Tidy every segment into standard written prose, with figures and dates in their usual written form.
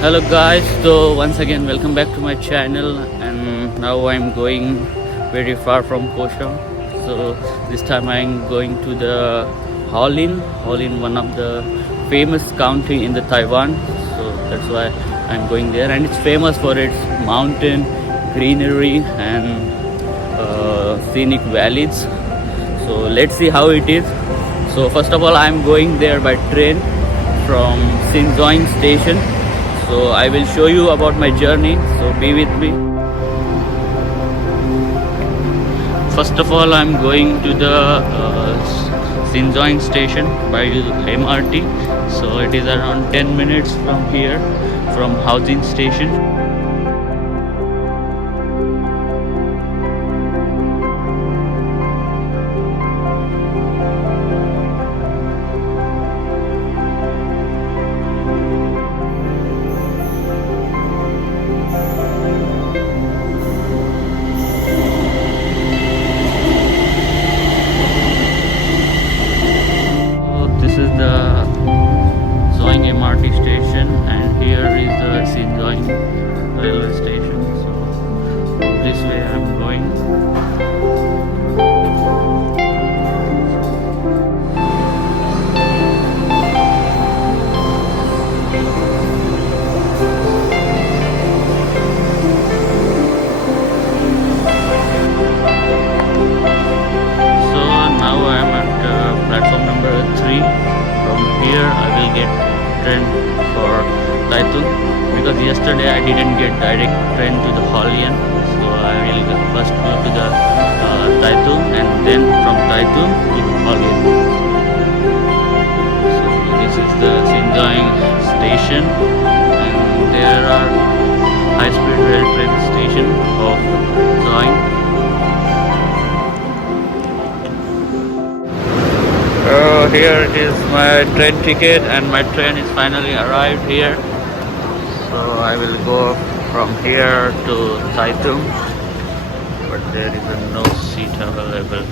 Hello guys, so once again welcome back to my channel, and now I'm going very far from Kaohsiung. So this time I'm going to the Hualien, one of the famous county in the Taiwan. So that's why I'm going there, and it's famous for its mountain, greenery and scenic valleys. So let's see how it is. So first of all, I'm going there by train from Kaohsiung station. So I will show you about my journey, so be with me. First of all, I'm going to the Kaohsiung station by MRT. So it is around 10 minutes from here, from Hualien station. This is the Kaohsiung MRT station, and here is the Kaohsiung railway station. So this way I'm going. So now I'm at platform number 3. From here I will get train for Taitung, because yesterday I didn't get direct train to the Hualien. So I will first go to the Taitung, and then from Taitung to Hualien. So this is the Kaohsiung station, and there are high-speed rail train station of Kaohsiung. Here it is my train ticket, and my train is finally arrived here. So I will go from here to Taitung, but there is no seat available.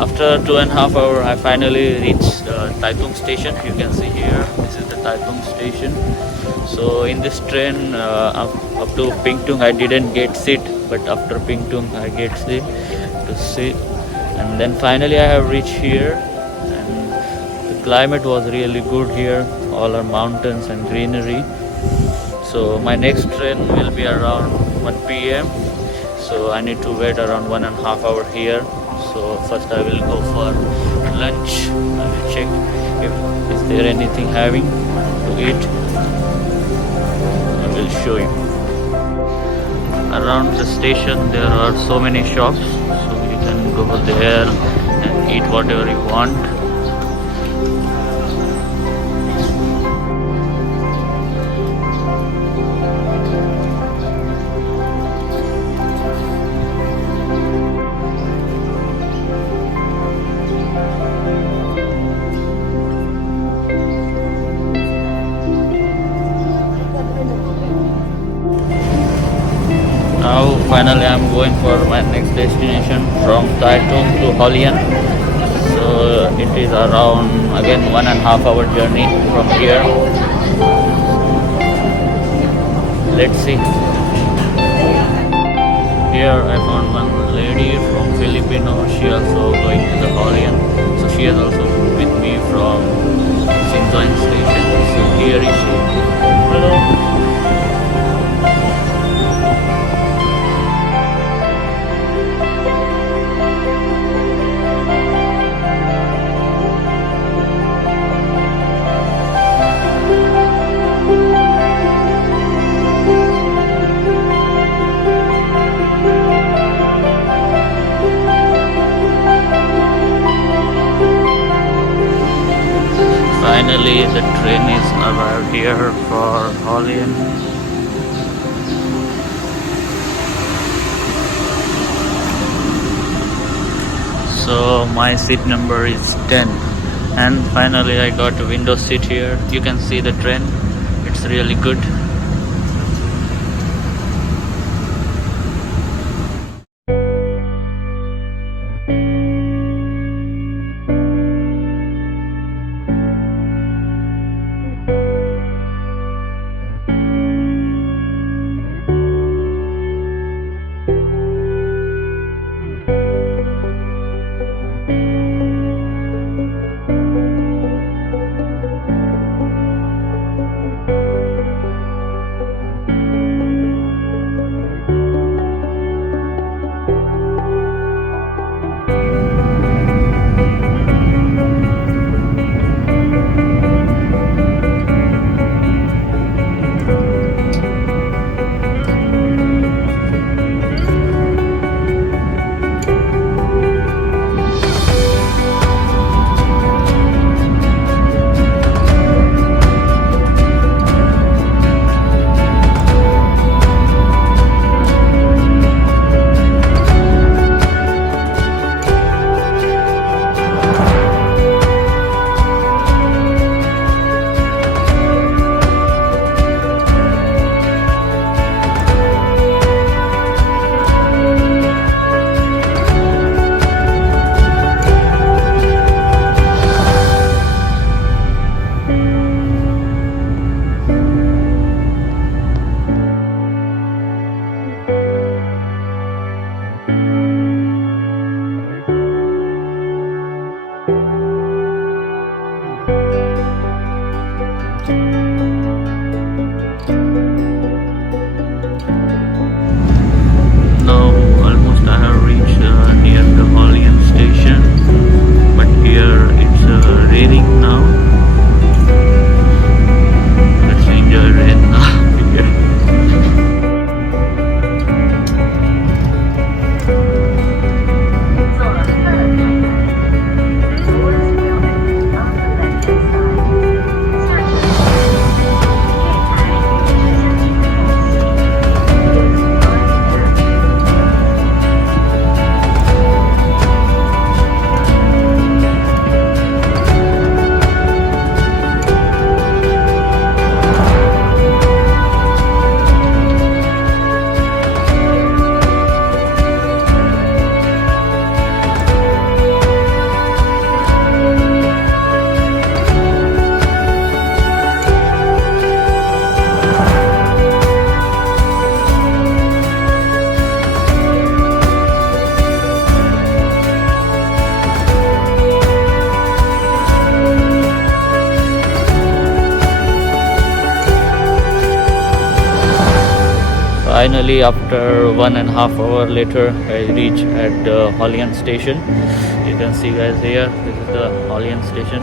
After 2.5 hours, I finally reached Taitung station. You can see here, this is the Taitung station. So in this train up to Pingtung, I didn't get seat, but after Pingtung, I get seat to sit. And then finally, I have reached here, and the climate was really good here. All are mountains and greenery. So my next train will be around 1 p.m. so I need to wait around 1.5 hours here. So first I will go for lunch. I will check if is there anything having to eat. I will show you. Around the station there are so many shops, so you can go there and eat whatever you want. Now finally I'm going for my next destination from Taiwan to Hualien. So it is around again 1.5 hour journey from here. Let's see. Here I found one lady from Filipino. She also going to the Hualien. So she is also with me from Sinzoin station. So here is she. Hello. Finally, the train is arrived here for Hualien. So my seat number is 10, and finally I got a window seat here. You can see the train. It's really good. finally, after 1.5 hours later, I reach at the Hualien station. You can see guys here, this is the Hualien station.